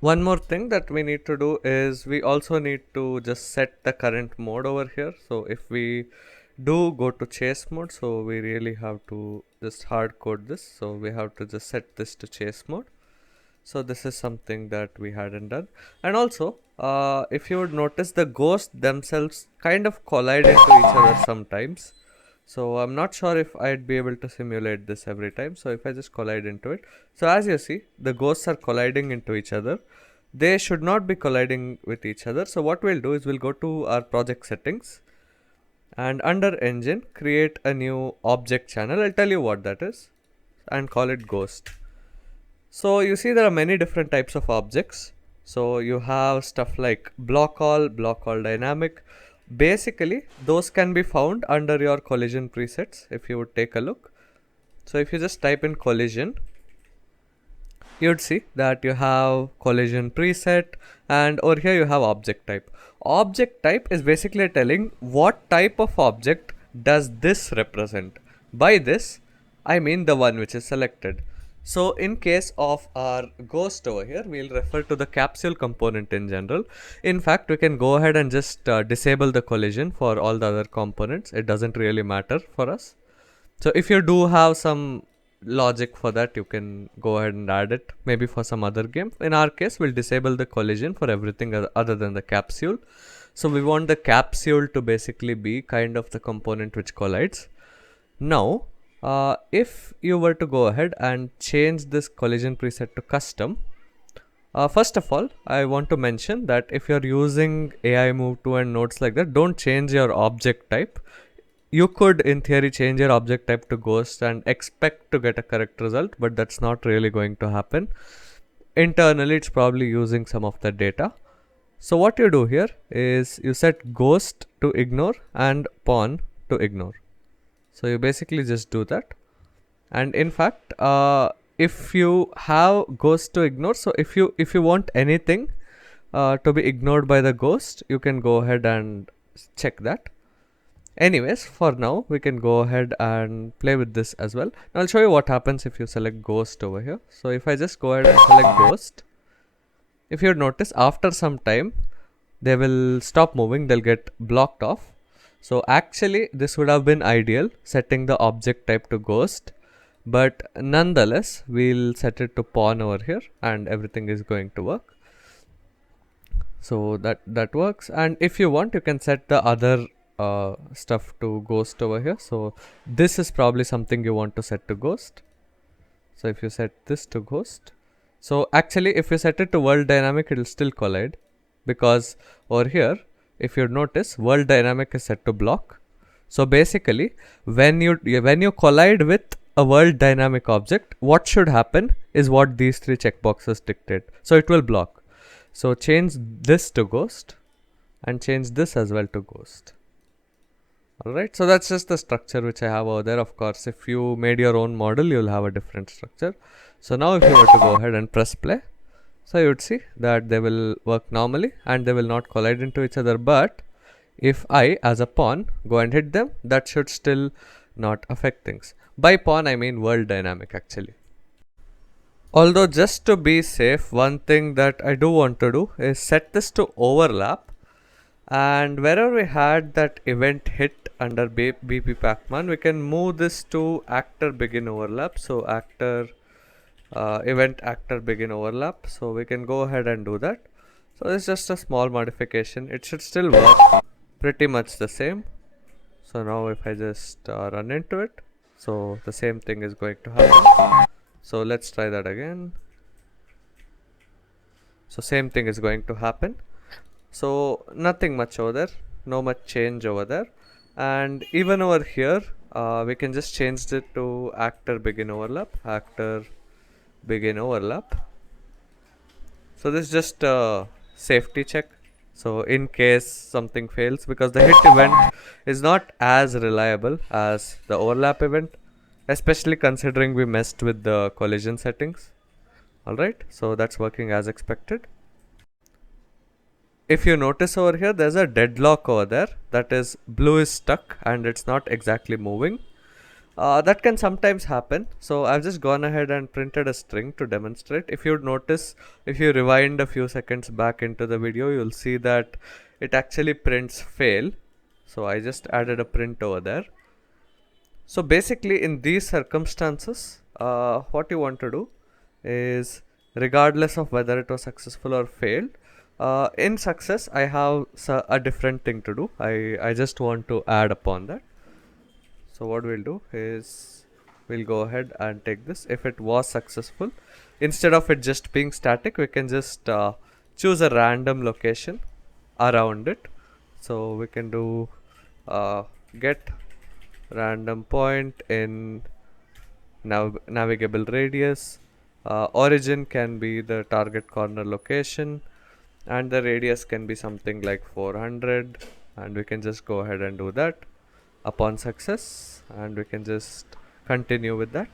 One more thing that we need to do is we also need to just set the current mode over here. So if we do go to chase mode, so we really have to just hard code this. So we have to just set this to chase mode. So this is something that we hadn't done. And also, if you would notice, the ghosts themselves kind of collide into each other sometimes. So I'm not sure if I'd be able to simulate this every time. So if I just collide into it. So as you see, the ghosts are colliding into each other. They should not be colliding with each other. So what we'll do is we'll go to our project settings and under engine, create a new object channel. I'll tell you what that is and call it ghost. So you see there are many different types of objects. So you have stuff like block all dynamic. Basically, those can be found under your collision presets if you would take a look. So if you just type in collision, you'd see that you have collision preset and over here you have object type. Object type is basically telling what type of object does this represent. By this, I mean the one which is selected. So in case of our ghost over here, we'll refer to the capsule component in general. In fact, we can go ahead and just disable the collision for all the other components. It doesn't really matter for us. So if you do have some logic for that, you can go ahead and add it maybe for some other game. In our case, we'll disable the collision for everything other than the capsule. So we want the capsule to basically be kind of the component which collides. Now, if you were to go ahead and change this collision preset to custom, first of all, I want to mention that if you're using AI Move 2 and nodes like that, don't change your object type. You could in theory change your object type to ghost and expect to get a correct result, but that's not really going to happen. Internally, it's probably using some of the data. So what you do here is you set ghost to ignore and pawn to ignore. So you basically just do that. And in fact, if you have ghost to ignore, so if you want anything to be ignored by the ghost, you can go ahead and check that. Anyways, for now, we can go ahead and play with this as well. Now, I'll show you what happens if you select ghost over here. So if I just go ahead and select ghost, if you notice, after some time, they will stop moving, they'll get blocked off. So actually, this would have been ideal, setting the object type to ghost. But nonetheless, we'll set it to pawn over here and everything is going to work. So that works. And if you want, you can set the other stuff to ghost over here. So this is probably something you want to set to ghost. So if you set this to ghost, so actually if you set it to world dynamic, it will still collide, because over here, if you notice, world dynamic is set to block. So basically, when you collide with a world dynamic object, what should happen is what these three checkboxes dictate. So it will block. So change this to ghost and change this as well to ghost. Alright, so that's just the structure which I have over there. Of course, if you made your own model, you'll have a different structure. So now if you were to go ahead and press play, so you would see that they will work normally and they will not collide into each other. But if I, as a pawn, go and hit them, that should still not affect things. By pawn, I mean world dynamic actually. Although just to be safe, one thing that I do want to do is set this to overlap. And wherever we had that event hit under BP Pacman, we can move this to actor begin overlap. So event actor begin overlap. So we can go ahead and do that. So it's just a small modification. It should still work pretty much the same. So now if I just run into it, so the same thing is going to happen. So let's try that again. So same thing is going to happen. So nothing much over there, no much change over there. And even over here, we can just change it to actor begin overlap, actor begin overlap. So this is just a safety check. So in case something fails, because the hit event is not as reliable as the overlap event, especially considering we messed with the collision settings. Alright, so that's working as expected. If you notice over here, there's a deadlock over there, that is blue is stuck and it's not exactly moving. That can sometimes happen. So I've just gone ahead and printed a string to demonstrate. If you'd notice, if you rewind a few seconds back into the video, you'll see that it actually prints fail. So I just added a print over there. So basically in these circumstances, what you want to do is, regardless of whether it was successful or failed, in success I have a different thing to do. I just want to add upon that. So what we'll do is we'll go ahead and take this. If it was successful, instead of it just being static, we can just choose a random location around it. So we can do get random point in navigable radius. Origin can be the target corner location, and the radius can be something like 400, and we can just go ahead and do that upon success, and we can just continue with that.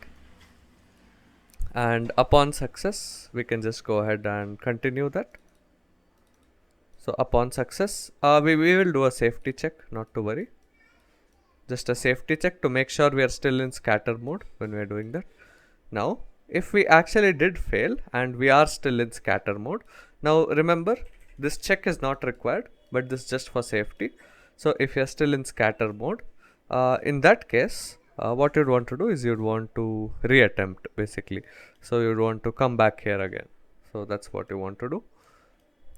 And upon success we can just go ahead and continue that. So upon success, we will do a safety check, not to worry, just a safety check to make sure we are still in scatter mode when we are doing that. Now if we actually did fail and we are still in scatter mode, now remember, this check is not required, but this is just for safety. So if you're still in scatter mode, in that case, what you'd want to do is you'd want to reattempt basically. So you'd want to come back here again. So that's what you want to do.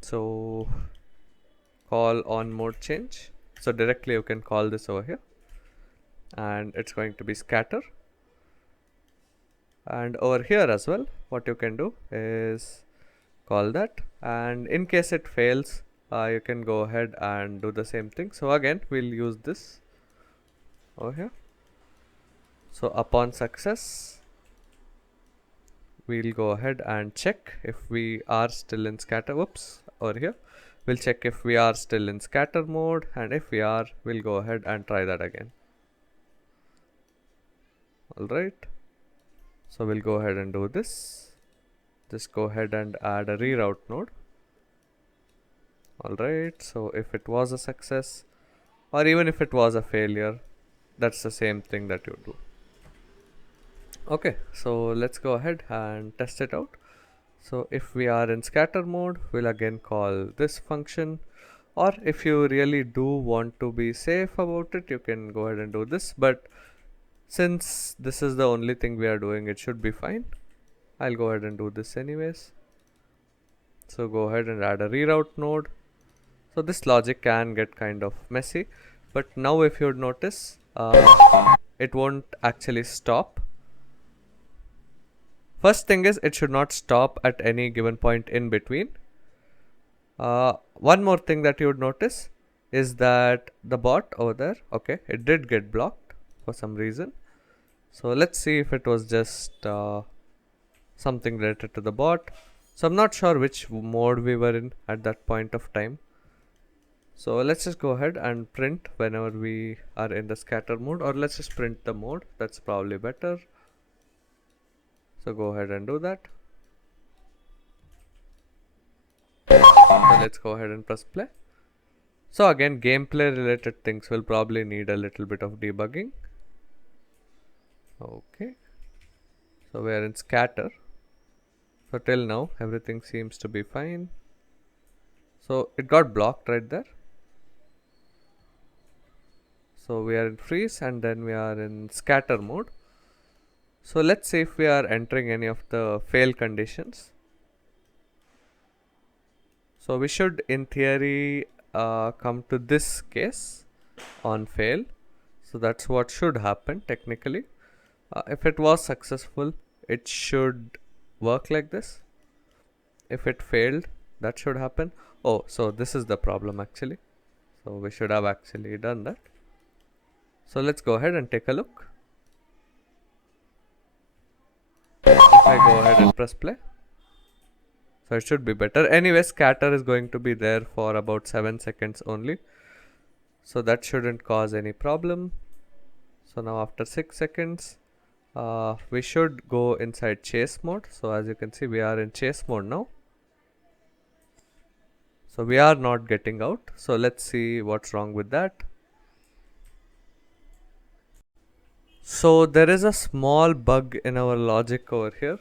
So call on mode change. So directly you can call this over here, and it's going to be scatter. And over here as well, what you can do is call that, and in case it fails, you can go ahead and do the same thing. So again we'll use this over here. So upon success, we'll go ahead and check if we are still in scatter. Whoops, over here we'll check if we are still in scatter mode, and if we are, we'll go ahead and try that again. Alright, so we'll go ahead and do this. Just go ahead and add a reroute node. Alright, so if it was a success, or even if it was a failure, that's the same thing that you do. Okay, so let's go ahead and test it out. So if we are in scatter mode, we'll again call this function, or if you really do want to be safe about it, you can go ahead and do this, but since this is the only thing we are doing, it should be fine. I'll go ahead and do this anyways. So go ahead and add a reroute node. So this logic can get kind of messy, but now if you would notice, it won't actually stop. First thing is, it should not stop at any given point in between. One more thing that you would notice is that the bot over there, okay, it did get blocked for some reason. So let's see if it was just something related to the bot. So I'm not sure which mode we were in at that point of time. So let's just go ahead and print whenever we are in the scatter mode, or let's just print the mode. That's probably better. So go ahead and do that. So let's go ahead and press play. So again, gameplay related things will probably need a little bit of debugging. Okay, so we are in scatter. So till now everything seems to be fine. So it got blocked right there. So we are in freeze, and then we are in scatter mode. So let's see if we are entering any of the fail conditions. So we should in theory come to this case on fail. So that's what should happen technically. If it was successful, it should work like this. If it failed, that should happen. Oh, so this is the problem actually. So we should have actually done that. So let's go ahead and take a look. If I go ahead and press play, so it should be better. Anyway, scatter is going to be there for about 7 seconds only, so that shouldn't cause any problem. So now after 6 seconds, we should go inside chase mode. So as you can see, we are in chase mode now. So we are not getting out. So let's see what's wrong with that. So there is a small bug in our logic over here.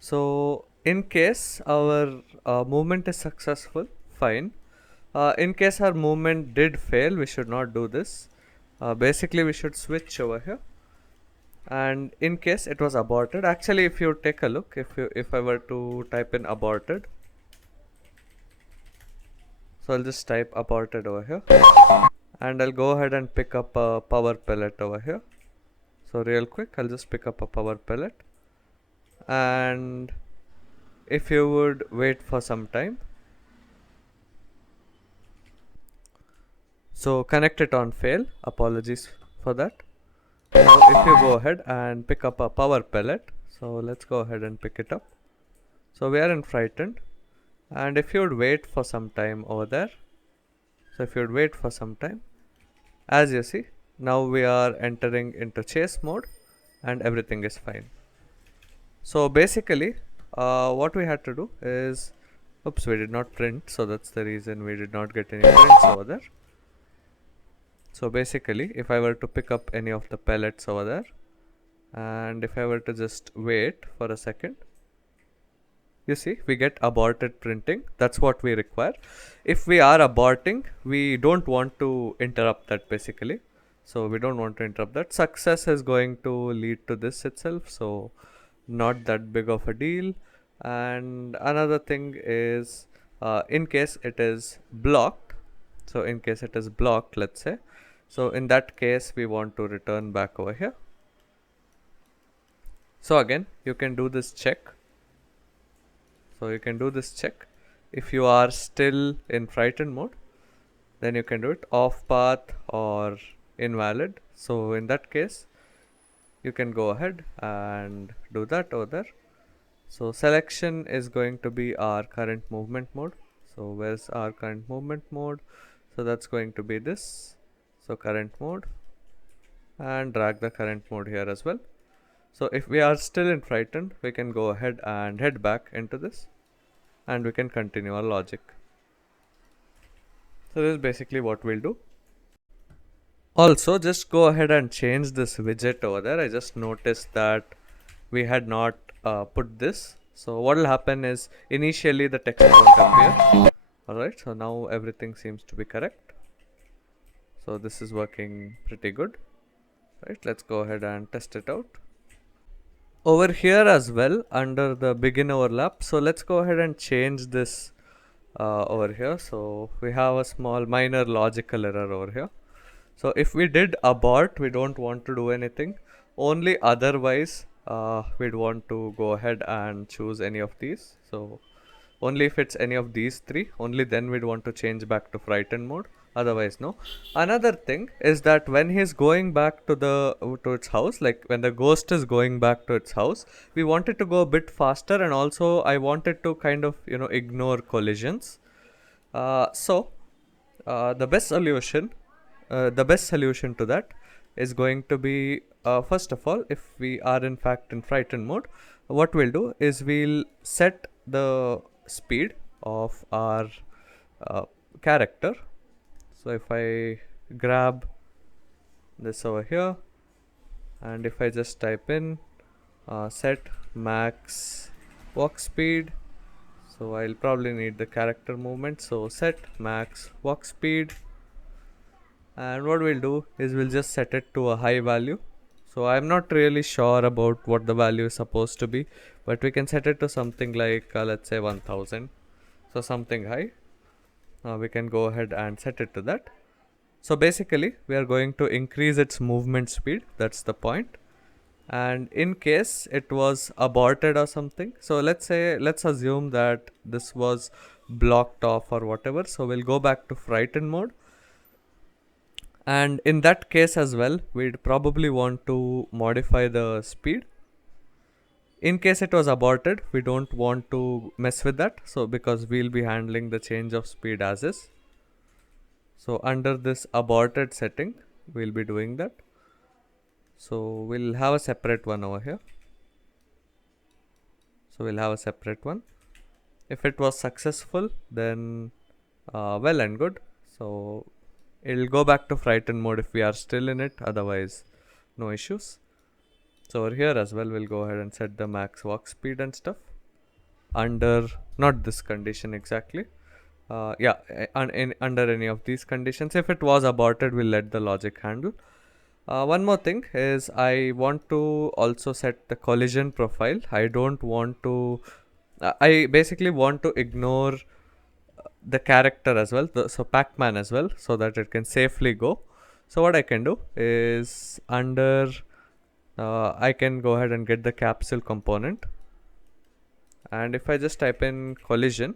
So in case our movement is successful, fine. In case our movement did fail, we should not do this. Basically, we should switch over here. And in case it was aborted, actually, if you take a look, if I were to type in aborted, so I'll just type aborted over here, and I'll go ahead and pick up a power pellet over here. So real quick, I'll just pick up a power pellet, and if you would wait for some time, so connect it on fail, apologies for that. Now if you go ahead and pick up a power pellet, so let's go ahead and pick it up. So we are in frightened, and if you would wait for some time over there, so if you would wait for some time, as you see, now we are entering into chase mode and everything is fine. So basically what we had to do is, oops, we did not print, so that's the reason we did not get any prints over there. So basically if I were to pick up any of the pellets over there, and if I were to just wait for a second, you see we get aborted printing. That's what we require. If we are aborting, we don't want to interrupt that basically. So we don't want to interrupt that. Success is going to lead to this itself, so not that big of a deal. And another thing is, in case it is blocked, so in case it is blocked, let's say, so in that case we want to return back over here. So again you can do this check. So you can do this check. If you are still in frightened mode, then you can do it off path or invalid. So in that case, you can go ahead and do that over there. So selection is going to be our current movement mode. So where's our current movement mode? So that's going to be this. So current mode, and drag the current mode here as well. So if we are still in frightened, we can go ahead and head back into this, and we can continue our logic. So this is basically what we'll do. Also, just go ahead and change this widget over there. I just noticed that we had not put this. So what will happen is, initially the text won't appear. Alright, so now everything seems to be correct. So this is working pretty good. Right, let's go ahead and test it out. Over here as well, under the begin overlap, so let's go ahead and change this over here. So we have a small minor logical error over here. So if we did abort, we don't want to do anything. Only otherwise we'd want to go ahead and choose any of these. So only if it's any of these three, only then we'd want to change back to frightened mode. Otherwise no. Another thing is that when he's going back to its house, like when the ghost is going back to its house, we want it to go a bit faster, and also I wanted to kind of ignore collisions. The best solution to that is going to be, first of all, if we are in fact in frightened mode, what we'll do is we'll set the speed of our character. So if I grab this over here, and if I just type in set max walk speed, so I'll probably need the character movement, so set max walk speed, and what we'll do is we'll just set it to a high value. So I'm not really sure about what the value is supposed to be, but we can set it to something like let's say 1000, so something high. We can go ahead and set it to that. So basically we are going to increase its movement speed, that's the point. And in case it was aborted or something, so let's assume that this was blocked off or whatever, so we'll go back to frightened mode, and in that case as well we'd probably want to modify the speed. In case it was aborted, we don't want to mess with that, so because we'll be handling the change of speed as is. So under this aborted setting we'll be doing that. So we'll have a separate one over here. So we'll have a separate one. If it was successful, then well and good. So it'll go back to frightened mode if we are still in it, otherwise no issues. So over here as well, we'll go ahead and set the max walk speed and stuff under not this condition exactly. Yeah, under any of these conditions. If it was aborted, we'll let the logic handle. One more thing is I want to also set the collision profile. I don't want to. I basically want to ignore the character as well, so Pacman as well, so that it can safely go. So what I can do is under I can go ahead and get the capsule component, and if I just type in collision,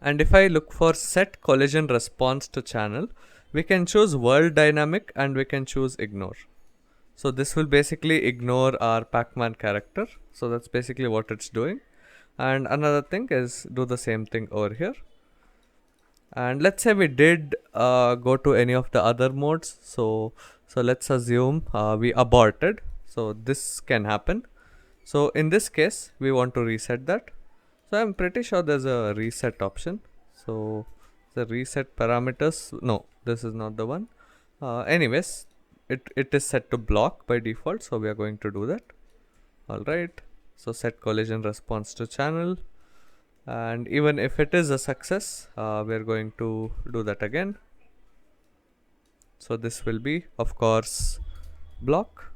and if I look for set collision response to channel, we can choose world dynamic and we can choose ignore. So this will basically ignore our Pacman character. So that's basically what it's doing. And another thing is do the same thing over here. And let's say we did go to any of the other modes. So let's assume we aborted. So this can happen. So in this case, we want to reset that. So I'm pretty sure there's a reset option. So the reset parameters. No, this is not the one. Anyways, it is set to block by default. So we are going to do that. All right. So set collision response to channel. And even if it is a success, we're going to do that again. So this will be, of course, block.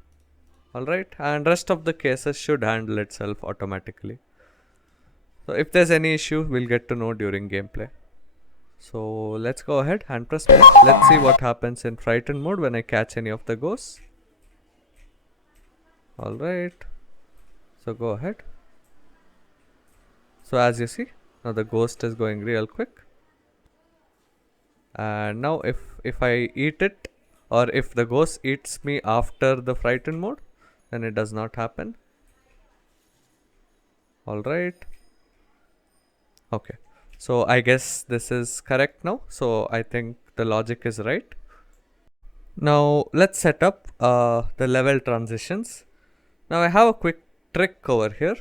All right. And rest of the cases should handle itself automatically. So if there's any issue, we'll get to know during gameplay. So let's go ahead and press play. Let's see what happens in frightened mode when I catch any of the ghosts. Alright. So go ahead. So as you see, now the ghost is going real quick. And now if I eat it, or if the ghost eats me after the frightened mode, then it does not happen. Alright. Okay. So I guess this is correct now. So I think the logic is right. Now let's set up the level transitions. Now I have a quick trick over here.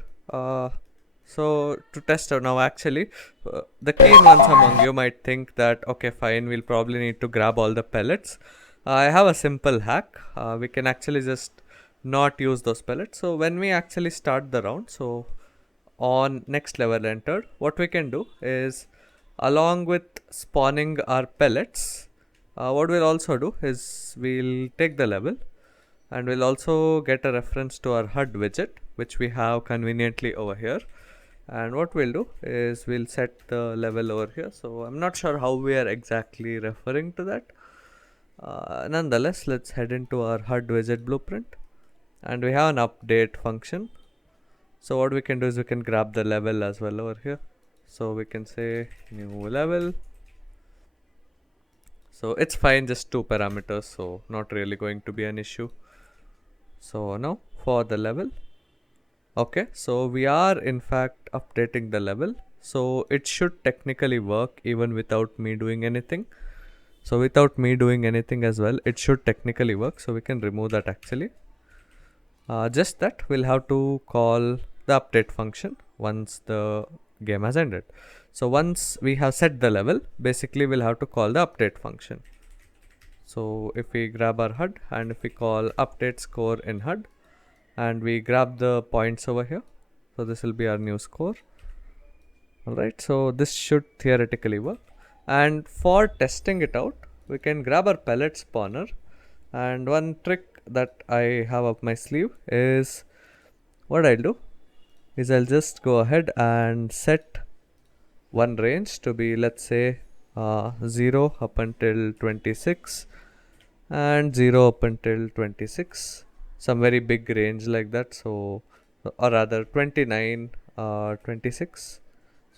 So to test out now, actually, the keen ones among you might think that okay, fine, we'll probably need to grab all the pellets. I have a simple hack. We can actually just not use those pellets. So when we actually start the round, so on next level entered, what we can do is along with spawning our pellets, what we'll also do is we'll take the level and we'll also get a reference to our HUD widget, which we have conveniently over here. And what we'll do is we'll set the level over here. So I'm not sure how we are exactly referring to that. Nonetheless, let's head into our HUD widget blueprint, and we have an update function. So what we can do is we can grab the level as well over here. So we can say new level. So it's fine, just 2 parameters, so not really going to be an issue. So now for the level. Okay, so we are in fact updating the level. So it should technically work even without me doing anything. So without me doing anything as well, it should technically work. So we can remove that actually. Just that we'll have to call the update function once the game has ended. So once we have set the level, basically we'll have to call the update function. So if we grab our HUD and if we call update score in HUD and we grab the points over here, so this will be our new score. Alright, so this should theoretically work. And for testing it out, we can grab our pellet spawner, and one trick that I have up my sleeve is what I'll do is I'll just go ahead and set one range to be, let's say 0 up until 26 and 0 up until 26, some very big range like that. So or rather 29 26.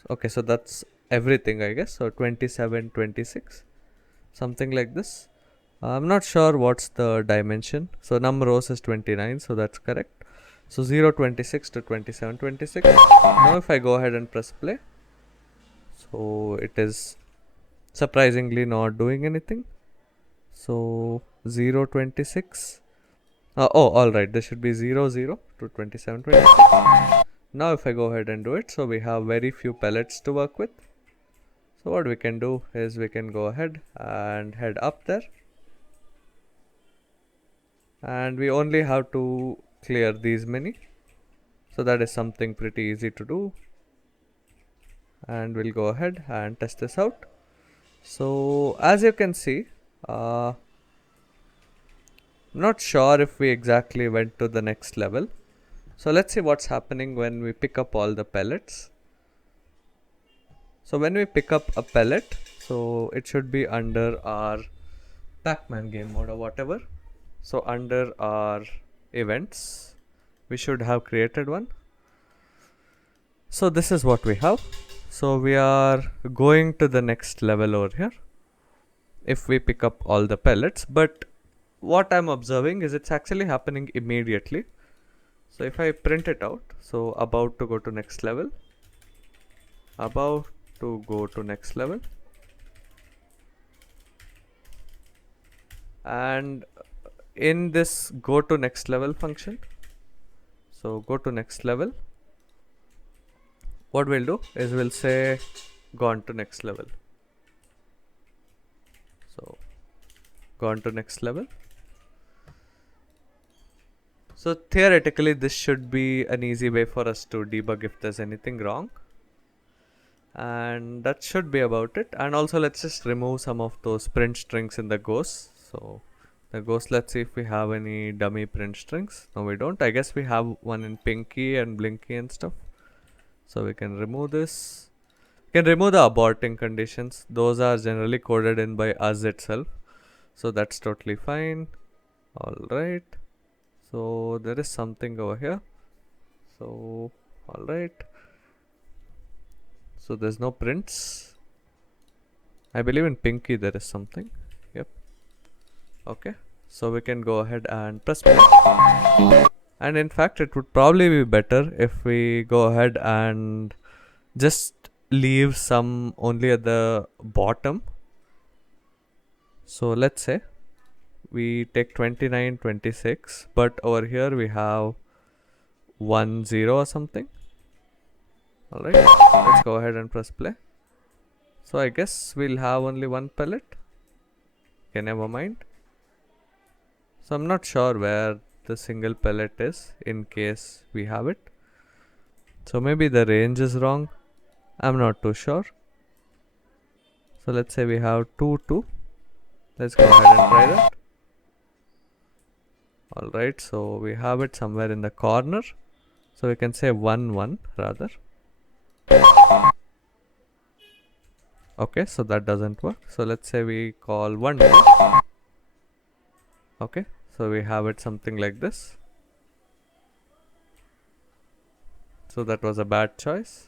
Okay, so that's everything I guess. So 27 26, something like this. I'm not sure what's the dimension. So num rows is 29, so that's correct. So 0 26 to 27 26. Now if I go ahead and press play, so it is surprisingly not doing anything. So 0 26. Oh, alright, this should be 0 0 to 27 26. Now if I go ahead and do it, so we have very few pellets to work with. So what we can do is we can go ahead and head up there, and we only have to clear these many. So that is something pretty easy to do, and we'll go ahead and test this out. So as you can see, I'm not sure if we exactly went to the next level. So let's see what's happening when we pick up all the pellets. So when we pick up a pellet, so it should be under our Pacman game mode or whatever. So under our events, we should have created one. So this is what we have. So we are going to the next level over here if we pick up all the pellets, but what I'm observing is it's actually happening immediately. So if I print it out, so about to go to next level, about to go to next level, and in this go to next level function, so go to next level, what we'll do is we'll say gone to next level. So gone to next level. So theoretically this should be an easy way for us to debug if there's anything wrong, and that should be about it. And also let's just remove some of those print strings in the ghost. So the ghost, let's see if we have any dummy print strings. No, we don't. I guess we have one in Pinky and Blinky and stuff. So we can remove this. We can remove the aborting conditions. Those are generally coded in by us itself. So that's totally fine. Alright. So there is something over here. So alright. So there's no prints. I believe in Pinky there is something. Yep. Okay. So we can go ahead and press play. And in fact it would probably be better if we go ahead and just leave some only at the bottom. So let's say we take 29, 26, but over here we have 1, 0 or something. Alright, let's go ahead and press play. So I guess we'll have only one pellet. Okay, never mind. So I'm not sure where the single pellet is in case we have it. So maybe the range is wrong. I'm not too sure. So let's say we have 2, 2. Let's go ahead and try that. Alright, so we have it somewhere in the corner. So we can say 1, 1 rather. Okay, so that doesn't work. So let's say we call 1, 2. Okay, so we have it something like this. So that was a bad choice.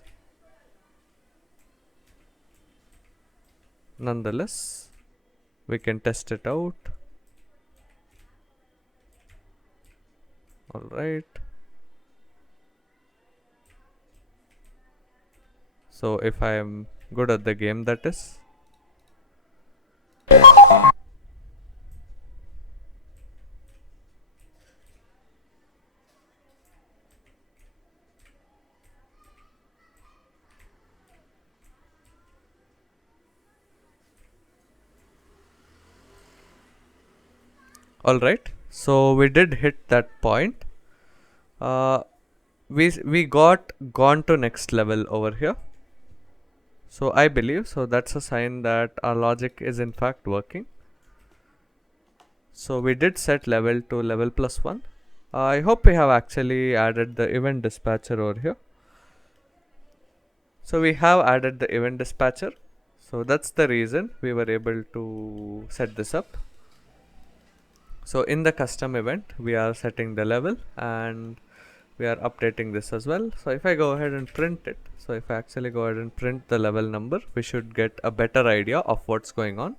Nonetheless, we can test it out. Alright. So if I am good at the game, that is. Alright, so we did hit that point. We got gone to next level over here. So I believe, so that's a sign that our logic is in fact working. So we did set level to level +1. I hope we have actually added the event dispatcher over here. So we have added the event dispatcher. So that's the reason we were able to set this up. So in the custom event, we are setting the level and we are updating this as well. So if I go ahead and print it, so if I actually go ahead and print the level number, we should get a better idea of what's going on.